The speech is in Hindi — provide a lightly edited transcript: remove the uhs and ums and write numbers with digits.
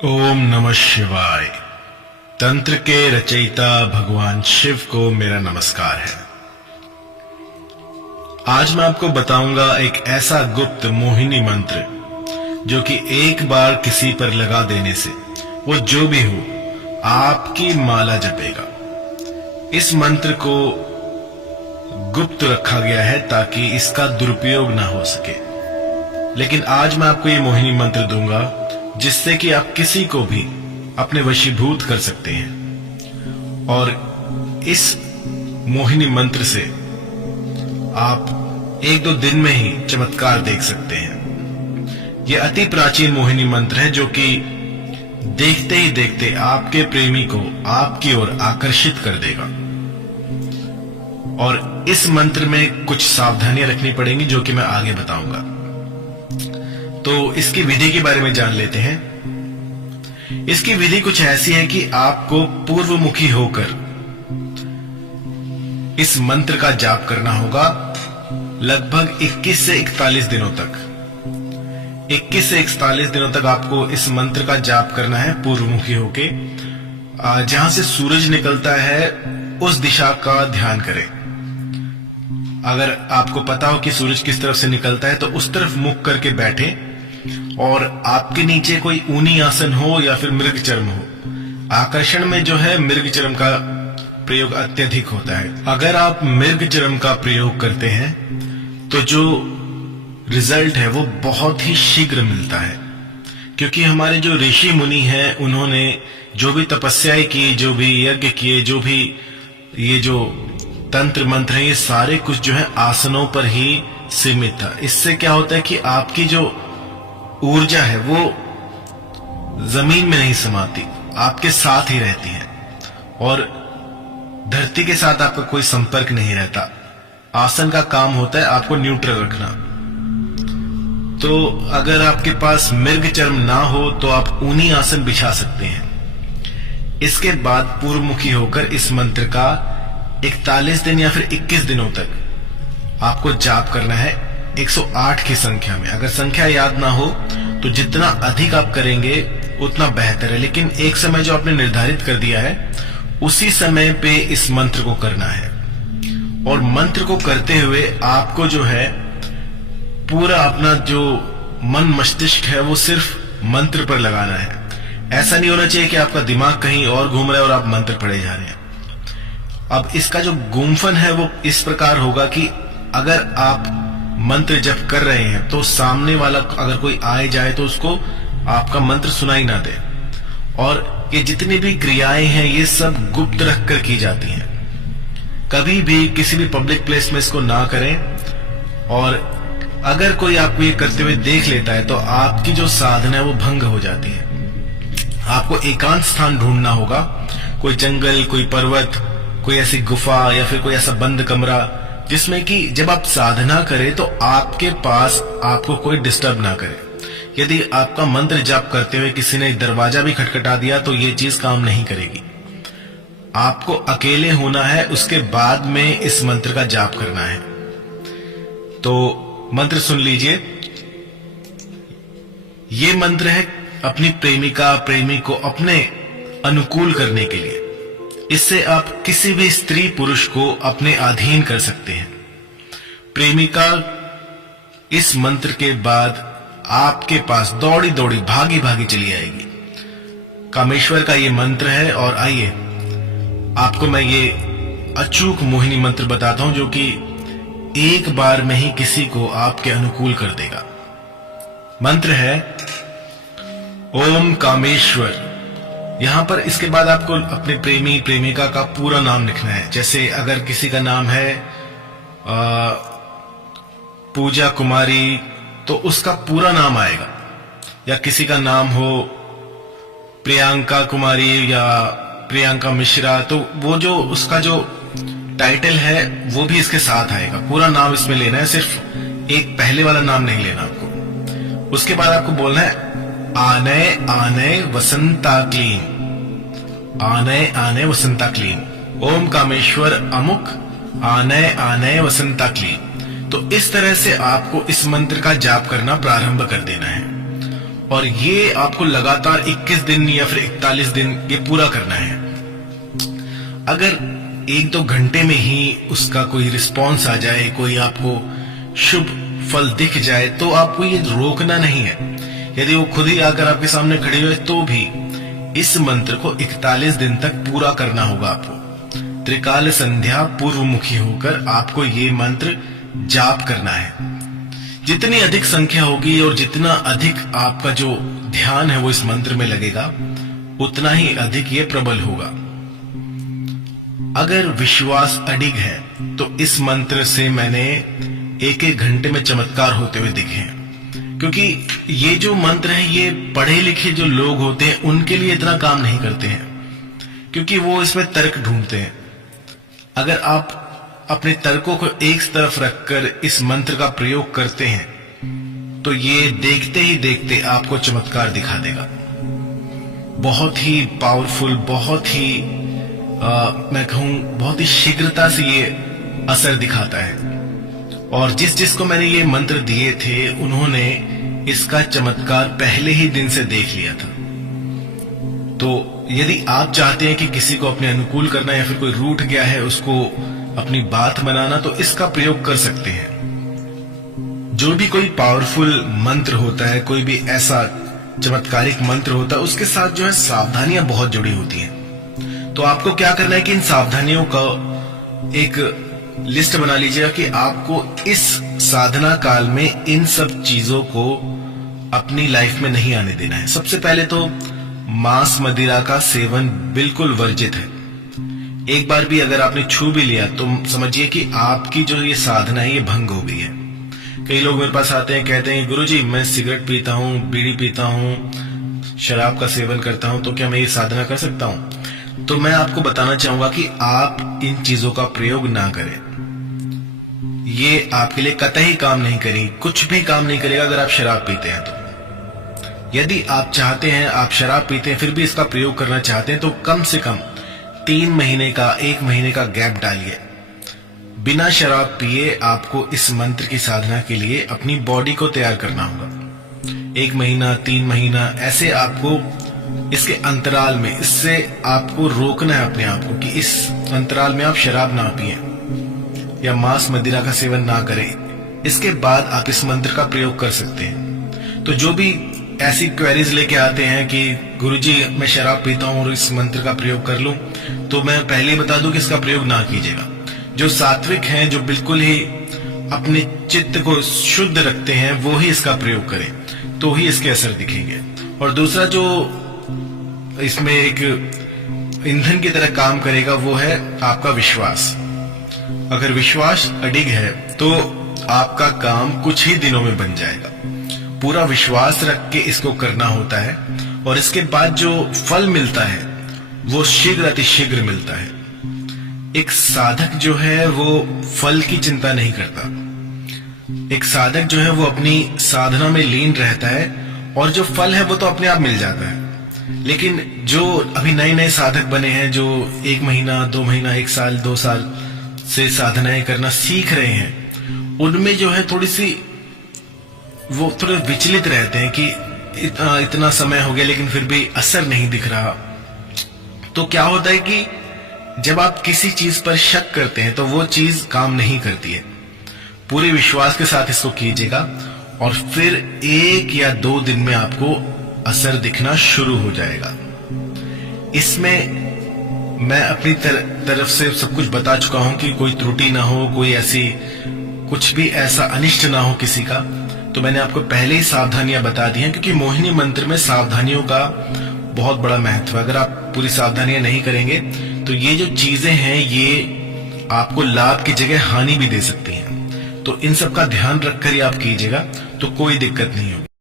ओम नमः शिवाय। तंत्र के रचयिता भगवान शिव को मेरा नमस्कार है। आज मैं आपको बताऊंगा एक ऐसा गुप्त मोहिनी मंत्र जो कि एक बार किसी पर लगा देने से वो जो भी हो आपकी माला जपेगा। इस मंत्र को गुप्त रखा गया है ताकि इसका दुरुपयोग ना हो सके, लेकिन आज मैं आपको ये मोहिनी मंत्र दूंगा जिससे कि आप किसी को भी अपने वशीभूत कर सकते हैं। और इस मोहिनी मंत्र से आप एक दो दिन में ही चमत्कार देख सकते हैं। यह अति प्राचीन मोहिनी मंत्र है जो कि देखते ही देखते आपके प्रेमी को आपकी ओर आकर्षित कर देगा। और इस मंत्र में कुछ सावधानियां रखनी पड़ेंगी जो कि मैं आगे बताऊंगा। तो इसकी विधि के बारे में जान लेते हैं। इसकी विधि कुछ ऐसी है कि आपको पूर्वमुखी होकर इस मंत्र का जाप करना होगा लगभग 21 से 41 दिनों तक। 21 से 41 दिनों तक आपको इस मंत्र का जाप करना है पूर्वमुखी होके। जहां से सूरज निकलता है उस दिशा का ध्यान करें। अगर आपको पता हो कि सूरज किस तरफ से निकलता है तो उस तरफ मुख करके बैठे और आपके नीचे कोई ऊनी आसन हो या फिर मृग चर्म हो। आकर्षण में जो है मृग चर्म का प्रयोग अत्यधिक होता है। अगर आप मृग चर्म का प्रयोग करते हैं तो जो रिजल्ट है वो बहुत ही शीघ्र मिलता है, क्योंकि हमारे जो ऋषि मुनि हैं उन्होंने जो भी तपस्याएं की, जो भी यज्ञ किए, जो भी ये जो तंत्र मंत्र है, ये सारे कुछ जो है आसनों पर ही सीमित था। इससे क्या होता है कि आपकी जो ऊर्जा है वो जमीन में नहीं समाती, आपके साथ ही रहती है और धरती के साथ आपका कोई संपर्क नहीं रहता। आसन का काम होता है आपको न्यूट्रल रखना। तो अगर आपके पास मृग चर्म ना हो तो आप ऊनी आसन बिछा सकते हैं। इसके बाद पूर्वमुखी होकर इस मंत्र का 41 दिन या फिर 21 दिनों तक आपको जाप करना है 108 की संख्या में। अगर संख्या याद ना हो तो जितना अधिक आप करेंगे उतना बेहतर है, लेकिन एक समय जो आपने निर्धारित कर दिया है उसी समय पे इस मंत्र को करना है। और मंत्र को करते हुए आपको जो है पूरा अपना जो मन मस्तिष्क है वो सिर्फ मंत्र पर लगाना है। ऐसा नहीं होना चाहिए कि आपका दिमाग कहीं और घूम रहा है और आप मंत्र पढ़े जा रहे हैं। अब इसका जो गुम्फन है वो इस प्रकार होगा कि अगर आप मंत्र जप कर रहे हैं तो सामने वाला अगर कोई आए जाए तो उसको आपका मंत्र सुनाई ना दे। और ये जितनी भी क्रियाएं हैं ये सब गुप्त रखकर की जाती हैं। कभी भी किसी भी पब्लिक प्लेस में इसको ना करें। और अगर कोई आपको ये करते हुए देख लेता है तो आपकी जो साधना है वो भंग हो जाती है। आपको एकांत स्थान ढूंढना होगा, कोई जंगल, कोई पर्वत, कोई ऐसी गुफा या फिर कोई ऐसा बंद कमरा जिसमें कि जब आप साधना करें तो आपके पास आपको कोई डिस्टर्ब ना करे। यदि आपका मंत्र जाप करते हुए किसी ने दरवाजा भी खटखटा दिया तो ये चीज काम नहीं करेगी। आपको अकेले होना है, उसके बाद में इस मंत्र का जाप करना है। तो मंत्र सुन लीजिए। ये मंत्र है अपनी प्रेमिका प्रेमी को अपने अनुकूल करने के लिए। इससे आप किसी भी स्त्री पुरुष को अपने अधीन कर सकते हैं। प्रेमिका इस मंत्र के बाद आपके पास दौड़ी दौड़ी भागी भागी चली आएगी। कामेश्वर का ये मंत्र है। और आइए आपको मैं ये अचूक मोहिनी मंत्र बताता हूं जो कि एक बार में ही किसी को आपके अनुकूल कर देगा। मंत्र है ओम कामेश्वर। यहां पर इसके बाद आपको अपने प्रेमी प्रेमिका का पूरा नाम लिखना है। जैसे अगर किसी का नाम है पूजा कुमारी तो उसका पूरा नाम आएगा, या किसी का नाम हो प्रियंका कुमारी या प्रियंका मिश्रा तो वो जो उसका जो टाइटल है वो भी इसके साथ आएगा। पूरा नाम इसमें लेना है, सिर्फ एक पहले वाला नाम नहीं लेना आपको। उसके बाद आपको बोलना है आने आने वसंता क्लीन, आने आने वसंता क्लीन, ओम कामेश्वर अमुक आने आने वसंता क्लीन। तो इस तरह से आपको इस मंत्र का जाप करना प्रारंभ कर देना है। और ये आपको लगातार 21 दिन या फिर 41 दिन ये पूरा करना है। अगर 1-2 घंटे में ही उसका कोई रिस्पॉन्स आ जाए, कोई आपको शुभ फल दिख जाए, तो आपको ये रोकना नहीं है। यदि वो खुद ही आकर आपके सामने खड़ी हुए तो भी इस मंत्र को 41 दिन तक पूरा करना होगा आपको। त्रिकाल संध्या पूर्वमुखी होकर आपको ये मंत्र जाप करना है। जितनी अधिक संख्या होगी और जितना अधिक आपका जो ध्यान है वो इस मंत्र में लगेगा, उतना ही अधिक ये प्रबल होगा। अगर विश्वास अडिग है तो इस मंत्र से मैंने 1-1 घंटे में चमत्कार होते हुए दिखे हैं। क्योंकि ये जो मंत्र है ये पढ़े लिखे जो लोग होते हैं उनके लिए इतना काम नहीं करते हैं, क्योंकि वो इसमें तर्क ढूंढते हैं। अगर आप अपने तर्कों को एक तरफ रखकर इस मंत्र का प्रयोग करते हैं तो ये देखते ही देखते आपको चमत्कार दिखा देगा। बहुत ही पावरफुल, बहुत ही मैं कहूं बहुत ही शीघ्रता से ये असर दिखाता है। और जिसको मैंने ये मंत्र दिए थे उन्होंने इसका चमत्कार पहले ही दिन से देख लिया था। तो यदि आप चाहते हैं कि किसी को अपने अनुकूल करना या फिर कोई रूठ गया है उसको अपनी बात बनाना, तो इसका प्रयोग कर सकते हैं। जो भी कोई पावरफुल मंत्र होता है, कोई भी ऐसा चमत्कारिक मंत्र होता है, उसके साथ जो है सावधानियां बहुत जुड़ी होती हैं। तो आपको क्या करना है कि इन सावधानियों का एक लिस्ट बना लीजिएगा कि आपको इस साधना काल में इन सब चीजों को अपनी लाइफ में नहीं आने देना है। सबसे पहले तो मांस मदिरा का सेवन बिल्कुल वर्जित है। एक बार भी अगर आपने छू भी लिया तो समझिए कि आपकी जो ये साधना है ये भंग हो गई है। कई लोग मेरे पास आते हैं, कहते हैं गुरुजी मैं सिगरेट पीता हूँ, बीड़ी पीता हूँ, शराब का सेवन करता हूँ, तो क्या मैं ये साधना कर सकता हूँ? तो मैं आपको बताना चाहूंगा कि आप इन चीजों का प्रयोग ना करें। ये आपके लिए कतई काम नहीं करेगी, कुछ भी काम नहीं करेगा अगर आप शराब पीते हैं तो। यदि आप चाहते हैं, आप शराब पीते हैं फिर भी इसका प्रयोग करना चाहते हैं, तो कम से कम 3 महीने का 1 महीने का गैप डालिए। बिना शराब पिए आपको इस मंत्र की साधना के लिए अपनी बॉडी को तैयार करना होगा। 1 महीना 3 महीना ऐसे आपको इसके अंतराल में, इससे आपको रोकना है अपने आप को कि इस अंतराल में आप शराब ना पिए या मांस मदिरा का सेवन ना करें। इसके बाद आप इस मंत्र का प्रयोग कर सकते हैं। तो जो भी ऐसी क्वेरीज लेके आते हैं कि गुरुजी मैं शराब पीता हूं और इस मंत्र का प्रयोग कर लूं, तो मैं पहले ही बता दूं कि इसका प्रयोग ना कीजिएगा। जो सात्विक हैं, जो बिल्कुल ही अपने चित्त को शुद्ध रखते हैं, वो ही इसका प्रयोग करें, तो ही इसके असर दिखेंगे। और दूसरा जो इसमें एक ईंधन की तरह काम करेगा वो है आपका विश्वास। अगर विश्वास अडिग है तो आपका काम कुछ ही दिनों में बन जाएगा। पूरा विश्वास रख के इसको करना होता है और इसके बाद जो फल मिलता है वो शीघ्र अतिशीघ्र मिलता है। एक साधक जो है वो फल की चिंता नहीं करता। एक साधक जो है वो अपनी साधना में लीन रहता है और जो फल है वो तो अपने आप मिल जाता है। लेकिन जो अभी नए नए साधक बने हैं, जो 1 महीना 2 महीना 1 साल 2 साल से साधनाएं करना सीख रहे हैं, उनमें जो है थोड़ी सी वो थोड़े विचलित रहते हैं कि इतना समय हो गया लेकिन फिर भी असर नहीं दिख रहा। तो क्या होता है कि जब आप किसी चीज पर शक करते हैं तो वो चीज काम नहीं करती है। पूरे विश्वास के साथ इसको कीजिएगा और फिर 1 या 2 दिन में आपको असर दिखना शुरू हो जाएगा। इसमें मैं अपनी तरफ से सब कुछ बता चुका हूं कि कोई त्रुटि ना हो, कोई ऐसी कुछ भी ऐसा अनिष्ट ना हो किसी का। तो मैंने आपको पहले ही सावधानियां बता दी हैं, क्योंकि मोहिनी मंत्र में सावधानियों का बहुत बड़ा महत्व है। अगर आप पूरी सावधानियां नहीं करेंगे तो ये जो चीजें हैं ये आपको लाभ की जगह हानि भी दे सकती हैं। तो इन सब का ध्यान रखकर ही आप कीजिएगा तो कोई दिक्कत नहीं होगी।